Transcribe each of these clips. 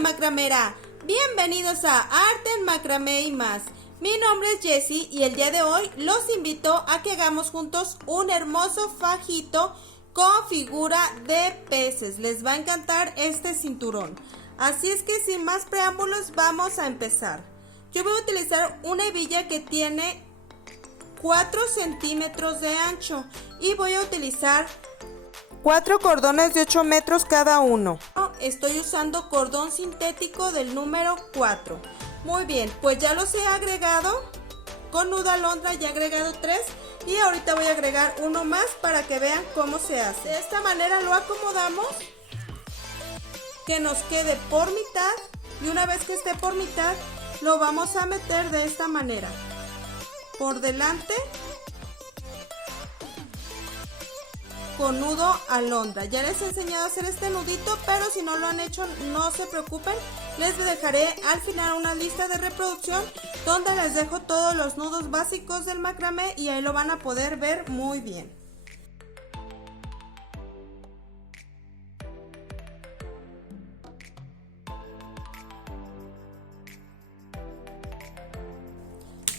macramera, bienvenidos a Arte en Macramé y más. Mi nombre es Jessie y el día de hoy los invito a que hagamos juntos un hermoso fajito con figura de peces. Les va a encantar este cinturón. Así es que sin más preámbulos vamos a empezar. Yo voy a utilizar una hebilla que tiene 4 centímetros de ancho y voy a utilizar 4 cordones de 8 metros cada uno. Estoy usando cordón sintético del número 4. Muy bien, pues ya los he agregado. Con nudo alondra ya he agregado 3 y ahorita voy a agregar uno más para que vean cómo se hace. De esta manera lo acomodamos, que nos quede por mitad, y una vez que esté por mitad lo vamos a meter de esta manera, por delante, con nudo alondra. Ya les he enseñado a hacer este nudito, pero si no lo han hecho no se preocupen, les dejaré al final una lista de reproducción donde les dejo todos los nudos básicos del macramé y ahí lo van a poder ver muy bien.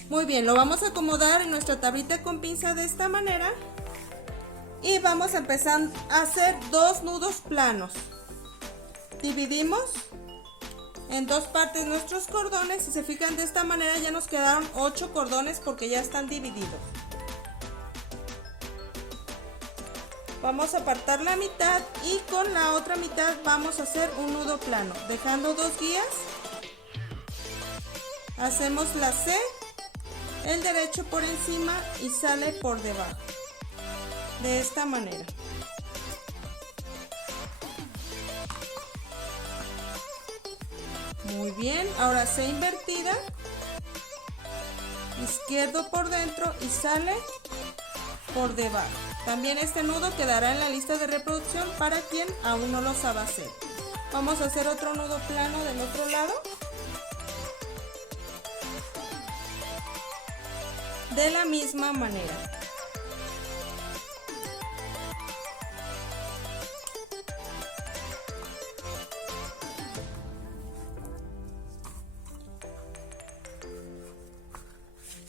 Muy bien, lo vamos a acomodar en nuestra tablita con pinza de esta manera. Y vamos a empezar a hacer 2 nudos planos. Dividimos en 2 partes nuestros cordones. Si se fijan, de esta manera ya nos quedaron 8 cordones porque ya están divididos. Vamos a apartar la mitad y con la otra mitad vamos a hacer un nudo plano, dejando 2 guías. Hacemos la C, el derecho por encima y sale por debajo. De esta manera. Muy bien, ahora C invertida, izquierdo por dentro y sale por debajo. También este nudo quedará en la lista de reproducción para quien aún no lo sabe hacer. Vamos a hacer otro nudo plano del otro lado. De la misma manera.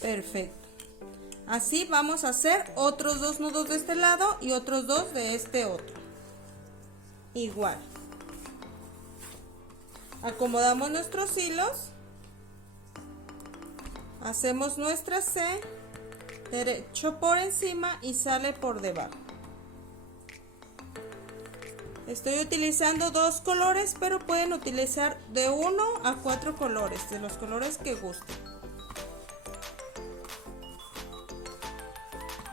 Perfecto. Así vamos a hacer otros 2 nudos de este lado y otros 2 de este otro. Igual. Acomodamos nuestros hilos. Hacemos nuestra C, derecho por encima y sale por debajo. Estoy utilizando 2 colores, pero pueden utilizar de 1 a 4 colores, de los colores que gusten.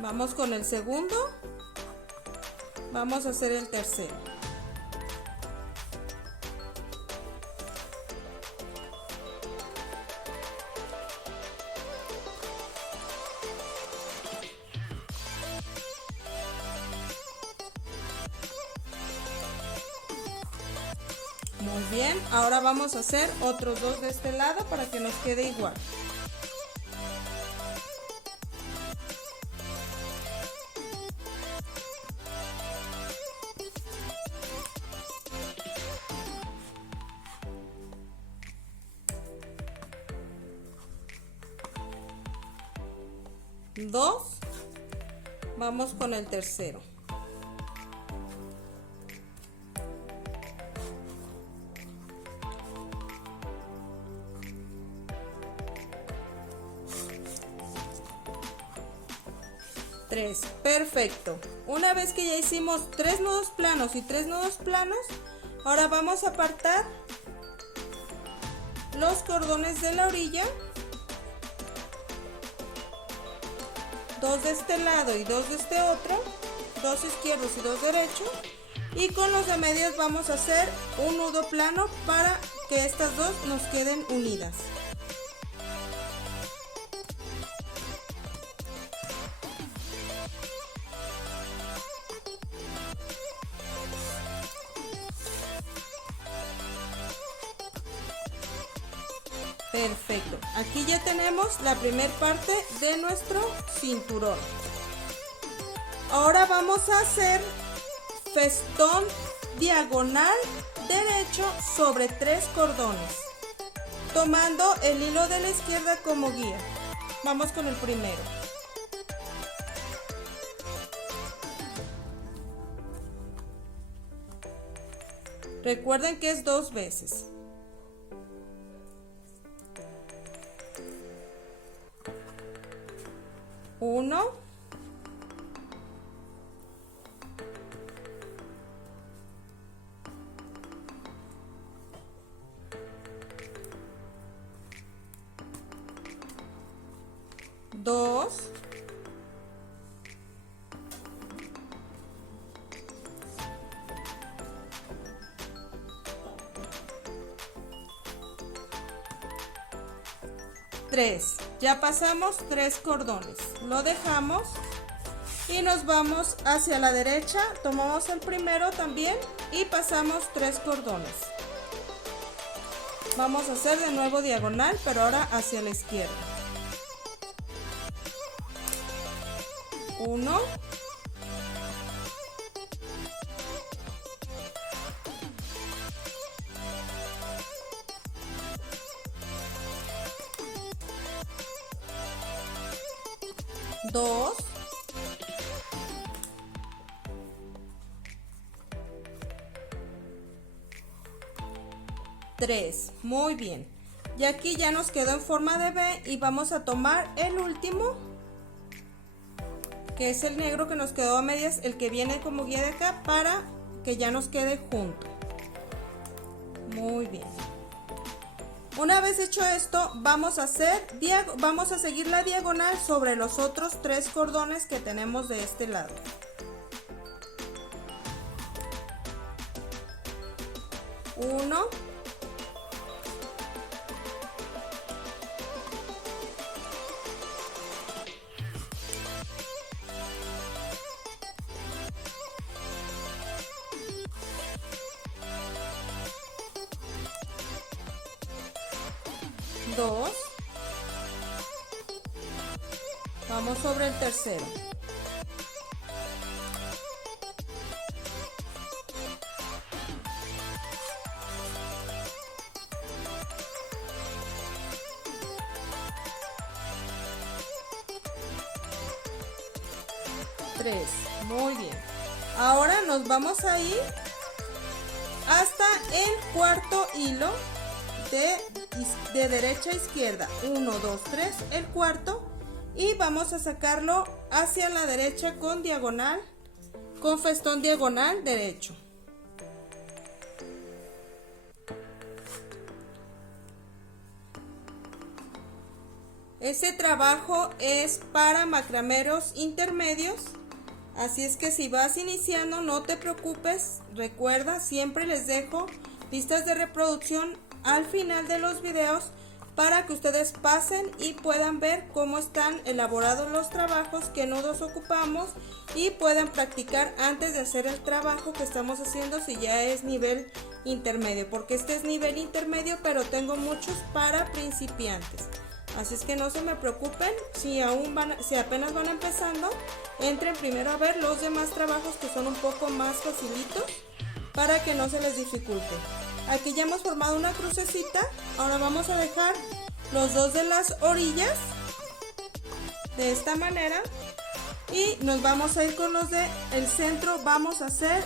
Vamos con el segundo, vamos a hacer el tercero. Muy bien, ahora vamos a hacer otros 2 de este lado para que nos quede igual. Dos, vamos con el tercero. Tres, perfecto. Una vez que ya hicimos 3 nudos planos y 3 nudos planos, ahora vamos a apartar los cordones de la orilla. 2 de este lado y 2 de este otro, 2 izquierdos y 2 derechos, y con los de medias vamos a hacer un nudo plano para que estas 2 nos queden unidas. Perfecto, aquí ya tenemos la primera parte de nuestro cinturón. Ahora vamos a hacer festón diagonal derecho sobre 3 cordones, tomando el hilo de la izquierda como guía. Vamos con el primero. Recuerden que es 2 veces. Uno, dos, tres. Ya pasamos 3 cordones, lo dejamos y nos vamos hacia la derecha, tomamos el primero también y pasamos 3 cordones. Vamos a hacer de nuevo diagonal, pero ahora hacia la izquierda. 1, 2, 3. Muy bien. Y aquí ya nos quedó en forma de V y vamos a tomar el último, que es el negro que nos quedó a medias, el que viene como guía de acá, para que ya nos quede junto. Muy bien. Una vez hecho esto, vamos a seguir la diagonal sobre los otros 3 cordones que tenemos de este lado. Uno, dos, vamos sobre el tercero, tres. Muy bien. Ahora nos vamos a ir hasta el cuarto hilo de derecha a izquierda. 1, 2, 3, el cuarto, y vamos a sacarlo hacia la derecha con diagonal, con festón diagonal derecho. Este trabajo es para macrameros intermedios, así es que si vas iniciando no te preocupes. Recuerda, siempre les dejo listas de reproducción al final de los videos para que ustedes pasen y puedan ver cómo están elaborados los trabajos, qué nudos ocupamos, y puedan practicar antes de hacer el trabajo que estamos haciendo si ya es nivel intermedio, porque este es nivel intermedio, pero tengo muchos para principiantes. Así es que no se me preocupen si apenas van empezando, entren primero a ver los demás trabajos que son un poco más facilitos para que no se les dificulte. Aquí ya hemos formado una crucecita, ahora vamos a dejar los dos de las orillas de esta manera y nos vamos a ir con los de el centro. Vamos a hacer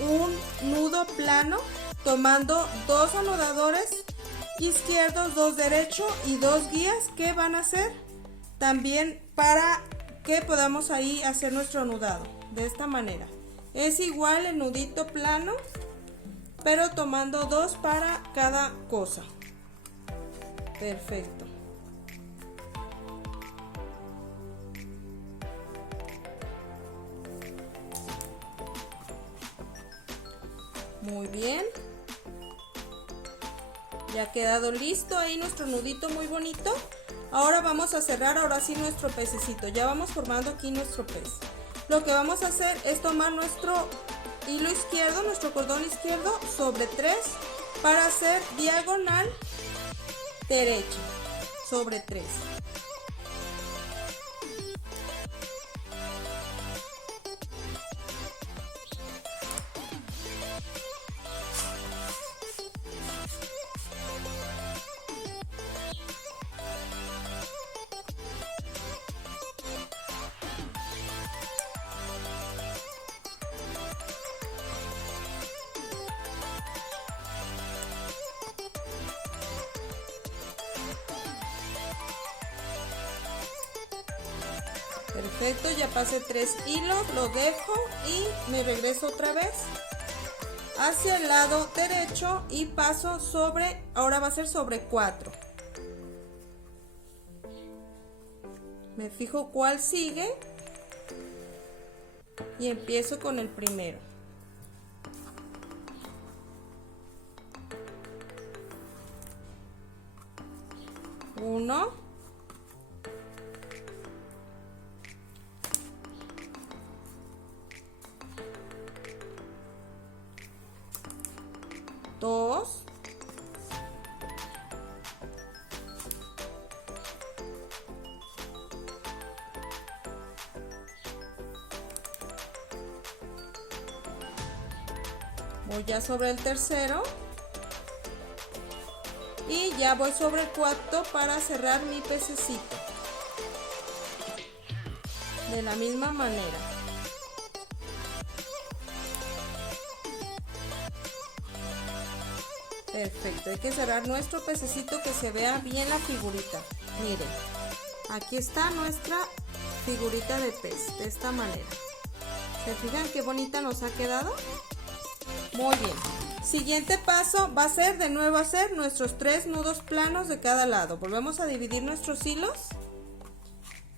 un nudo plano tomando 2 anudadores izquierdos, 2 derechos y 2 guías que van a ser también para que podamos ahí hacer nuestro anudado de esta manera. Es igual el nudito plano, pero tomando 2 para cada cosa. Perfecto. Muy bien. Ya ha quedado listo ahí nuestro nudito muy bonito. Ahora vamos a cerrar ahora sí nuestro pececito. Ya vamos formando aquí nuestro pez. Lo que vamos a hacer es tomar nuestro hilo izquierdo, nuestro cordón izquierdo sobre 3 para hacer diagonal derecha sobre 3. Perfecto, ya pasé 3 hilos, lo dejo y me regreso otra vez hacia el lado derecho y paso sobre, ahora va a ser sobre 4. Me fijo cuál sigue y empiezo con el primero. Uno, dos, voy ya sobre el tercero y ya voy sobre el cuarto para cerrar mi pececito de la misma manera. Perfecto, hay que cerrar nuestro pececito que se vea bien la figurita. Miren, aquí está nuestra figurita de pez, de esta manera. ¿Se fijan qué bonita nos ha quedado? Muy bien. Siguiente paso va a ser de nuevo hacer nuestros 3 nudos planos de cada lado. Volvemos a dividir nuestros hilos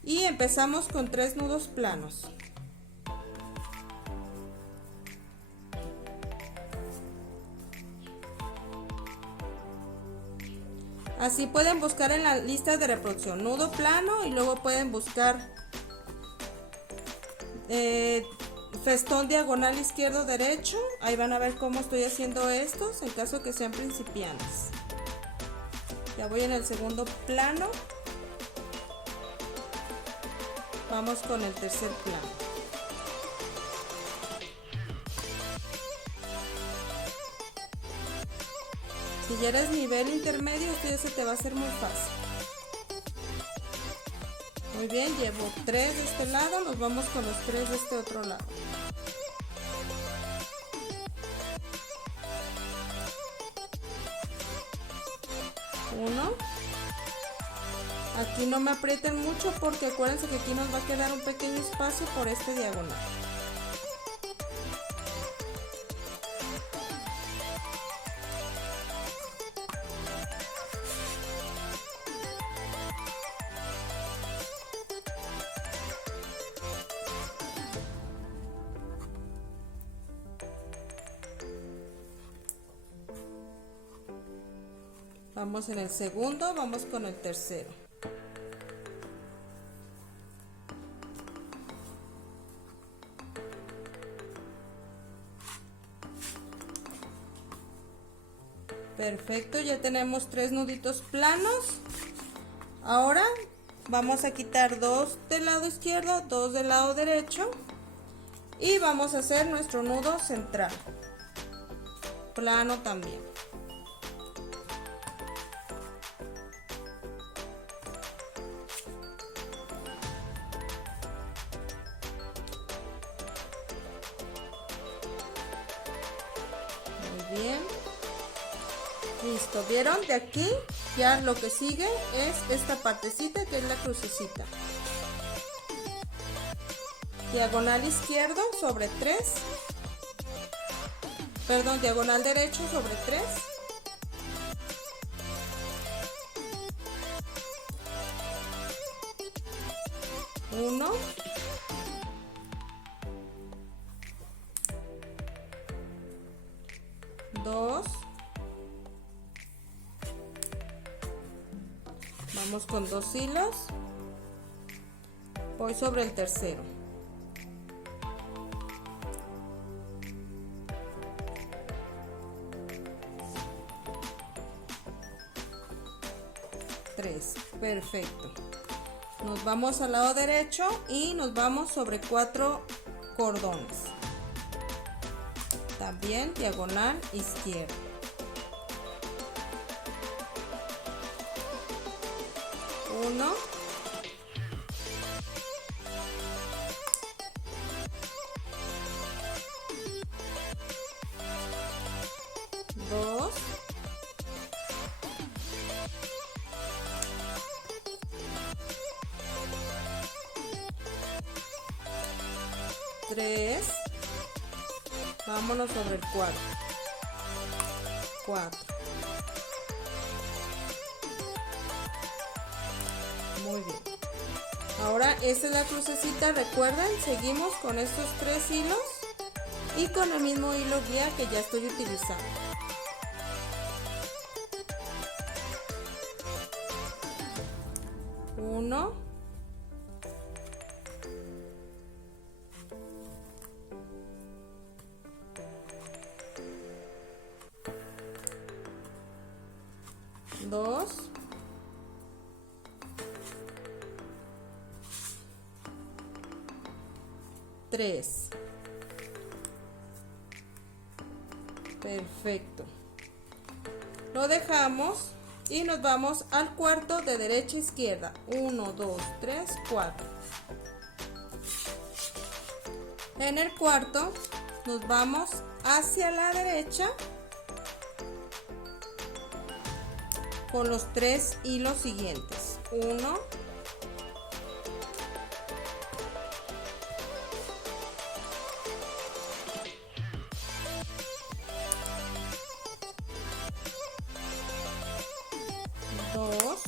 y empezamos con 3 nudos planos. Así pueden buscar en la lista de reproducción nudo plano y luego pueden buscar festón diagonal izquierdo derecho. Ahí van a ver cómo estoy haciendo estos en caso que sean principiantes. Ya voy en el segundo plano. Vamos con el tercer plano. Si ya eres nivel intermedio, esto ya se te va a hacer muy fácil. Muy bien, llevo 3 de este lado, nos vamos con los 3 de este otro lado. Uno. Aquí no me aprieten mucho porque acuérdense que aquí nos va a quedar un pequeño espacio por este diagonal. Vamos en el segundo, vamos con el tercero. Perfecto, ya tenemos 3 nuditos planos. Ahora vamos a quitar 2 del lado izquierdo, 2 del lado derecho y vamos a hacer nuestro nudo central. Plano también. Bien, listo, ¿vieron? De aquí ya lo que sigue es esta partecita que es la crucecita. Diagonal izquierdo sobre 3, perdón, diagonal derecho sobre 3, uno, dos, vamos con 2 hilos, voy sobre el tercero, tres, perfecto. Nos vamos al lado derecho y nos vamos sobre 4 cordones. También diagonal izquierdo. Uno. Dos. 3, vámonos sobre el 4, 4. Muy bien. Ahora esta es la crucecita, recuerden, seguimos con estos 3 hilos y con el mismo hilo guía que ya estoy utilizando. Uno, dos, tres. Perfecto. Lo dejamos y nos vamos al cuarto de derecha a izquierda. 1, 2, 3, 4. En el cuarto nos vamos hacia la derecha con los 3 hilos siguientes. 1, 2,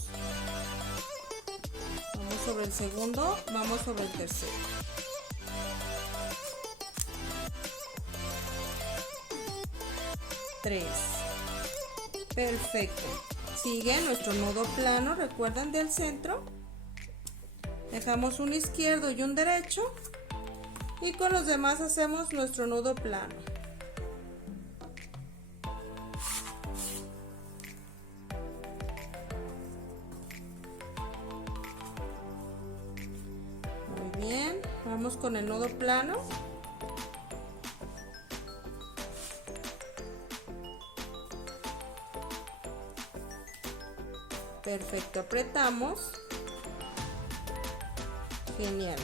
vamos sobre el segundo, vamos sobre el tercero. 3. Perfecto. Sigue nuestro nudo plano, recuerden, del centro. Dejamos un izquierdo y un derecho y con los demás hacemos nuestro nudo plano. Muy bien, vamos con el nudo plano. Perfecto, apretamos. Genial.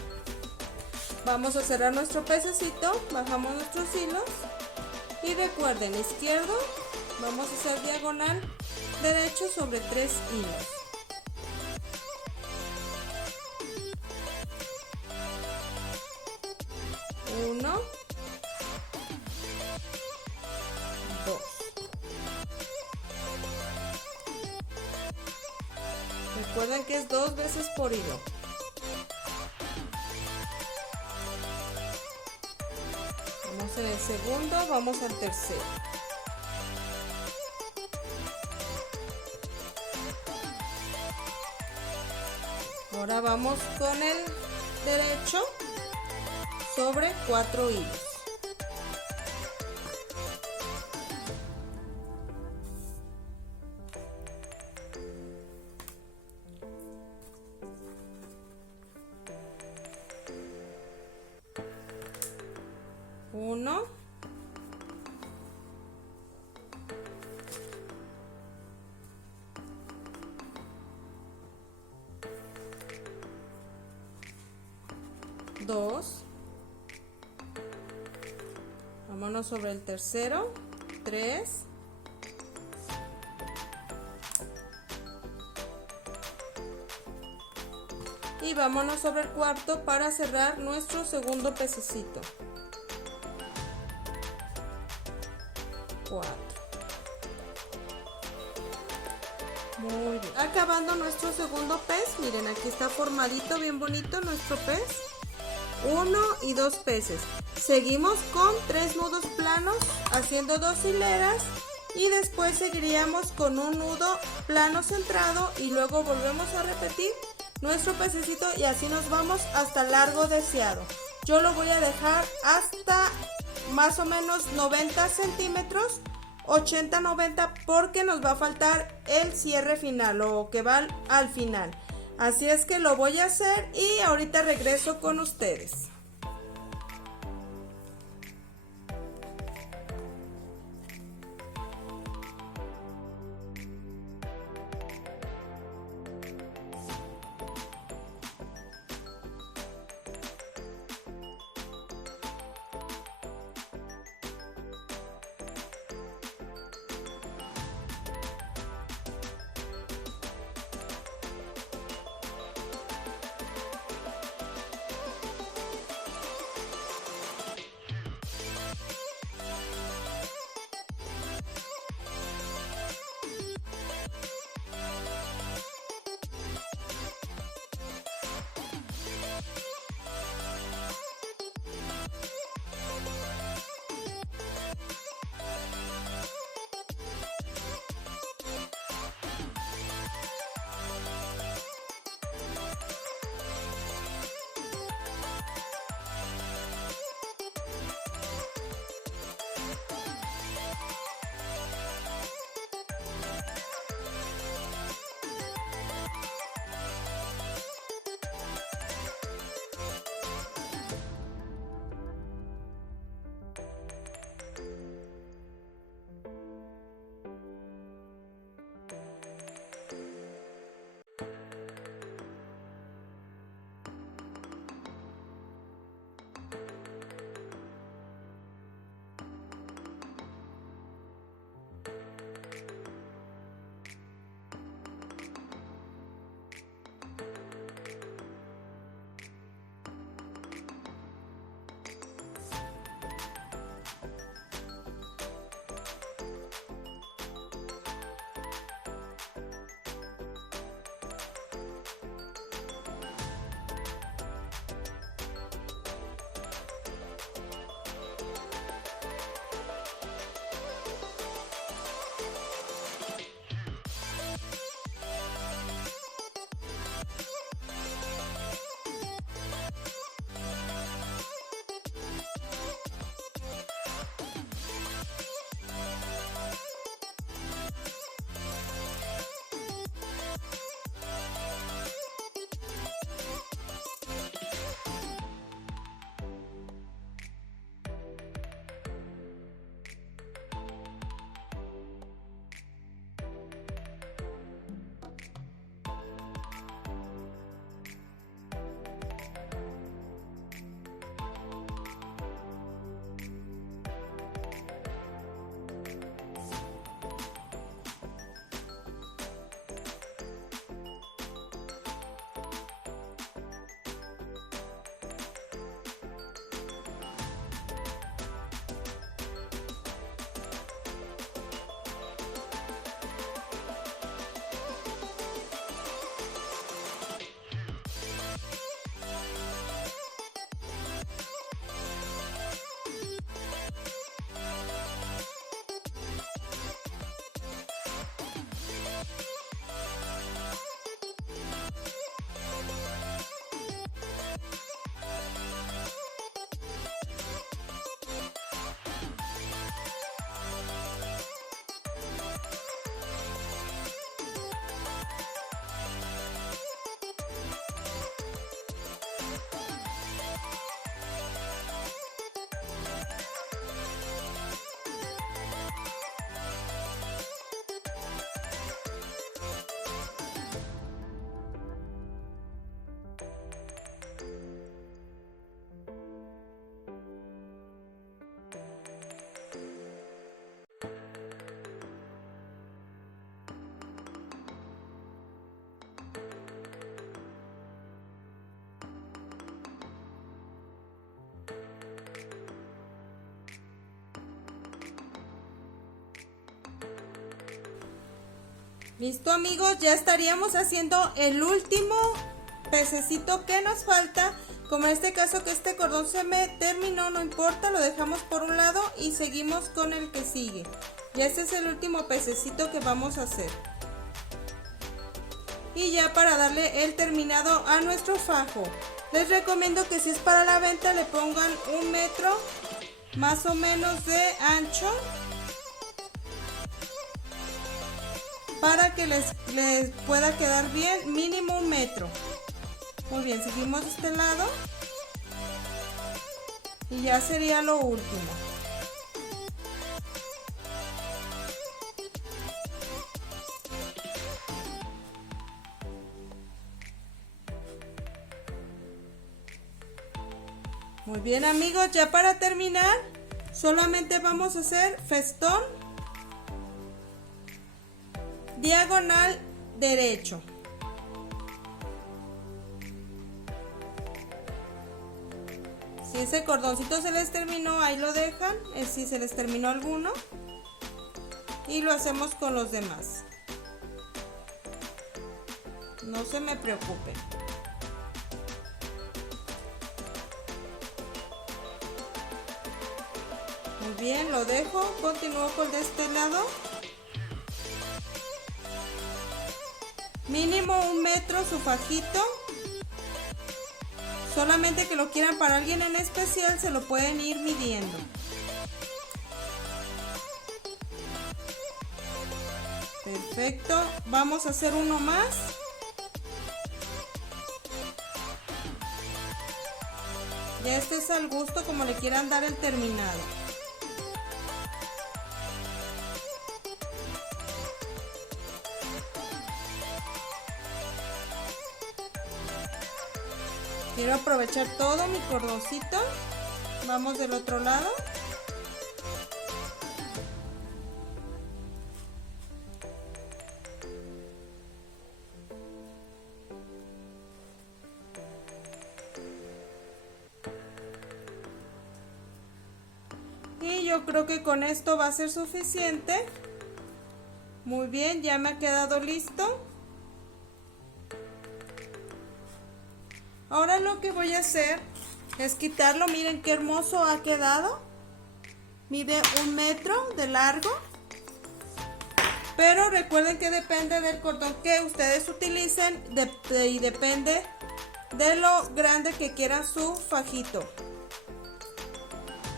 Vamos a cerrar nuestro pececito, bajamos nuestros hilos y recuerden, izquierdo, vamos a hacer diagonal, derecho sobre 3 hilos. Uno, 2. Recuerden que es 2 veces por hilo. Vamos en el segundo, vamos al tercero. Ahora vamos con el derecho sobre 4 hilos. Uno, dos, vámonos sobre el tercero, 3, y vámonos sobre el cuarto para cerrar nuestro segundo pececito. 4. Muy bien. Acabando nuestro segundo pez, miren, aquí está formadito, bien bonito nuestro pez. 1 y 2 peces. Seguimos con 3 nudos planos, haciendo 2 hileras y después seguiríamos con un nudo plano centrado y luego volvemos a repetir nuestro pececito y así nos vamos hasta el largo deseado. Yo lo voy a dejar hasta más o menos 90 centímetros, 80-90, porque nos va a faltar el cierre final o que va al final. Así es que lo voy a hacer y ahorita regreso con ustedes. Listo, amigos, ya estaríamos haciendo el último pececito que nos falta. Como en este caso que este cordón se me terminó, no importa, lo dejamos por un lado y seguimos con el que sigue. Ya este es el último pececito que vamos a hacer. Y ya para darle el terminado a nuestro fajo, les recomiendo que si es para la venta le pongan 1 metro más o menos de ancho, para que les pueda quedar bien, mínimo 1 metro. Muy bien, seguimos de este lado y ya sería lo último. Muy bien, amigos, ya para terminar solamente vamos a hacer festón diagonal derecho. Si ese cordoncito se les terminó, ahí lo dejan, si se les terminó alguno, y lo hacemos con los demás. No se me preocupen. Muy bien, lo dejo, continúo con de este lado. Mínimo 1 metro su fajito. Solamente que lo quieran para alguien en especial, se lo pueden ir midiendo. Perfecto, vamos a hacer uno más. Ya este es al gusto como le quieran dar el terminado. Quiero aprovechar todo mi cordoncito. Vamos del otro lado. Y yo creo que con esto va a ser suficiente. Muy bien, ya me ha quedado listo. Ahora lo que voy a hacer es quitarlo. Miren qué hermoso ha quedado. Mide 1 metro de largo. Pero recuerden que depende del cordón que ustedes utilicen y depende de lo grande que quieran su fajito.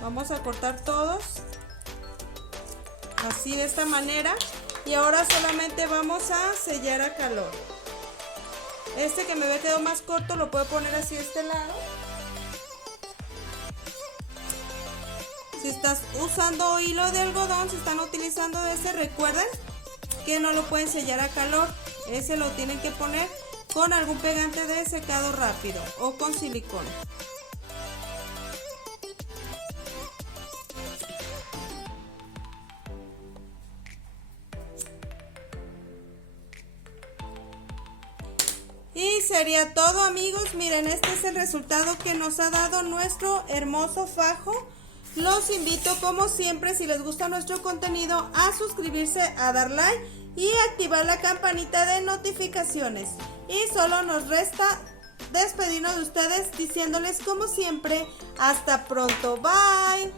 Vamos a cortar todos. Así, de esta manera. Y ahora solamente vamos a sellar a calor. Este que me ve quedó más corto lo puedo poner así de este lado. Si estás usando hilo de algodón, si están utilizando ese, recuerden que no lo pueden sellar a calor. Ese lo tienen que poner con algún pegante de secado rápido o con silicón. Y sería todo, amigos. Miren, este es el resultado que nos ha dado nuestro hermoso fajo. Los invito, como siempre, si les gusta nuestro contenido, a suscribirse, a dar like y activar la campanita de notificaciones. Y solo nos resta despedirnos de ustedes diciéndoles, como siempre, hasta pronto. Bye.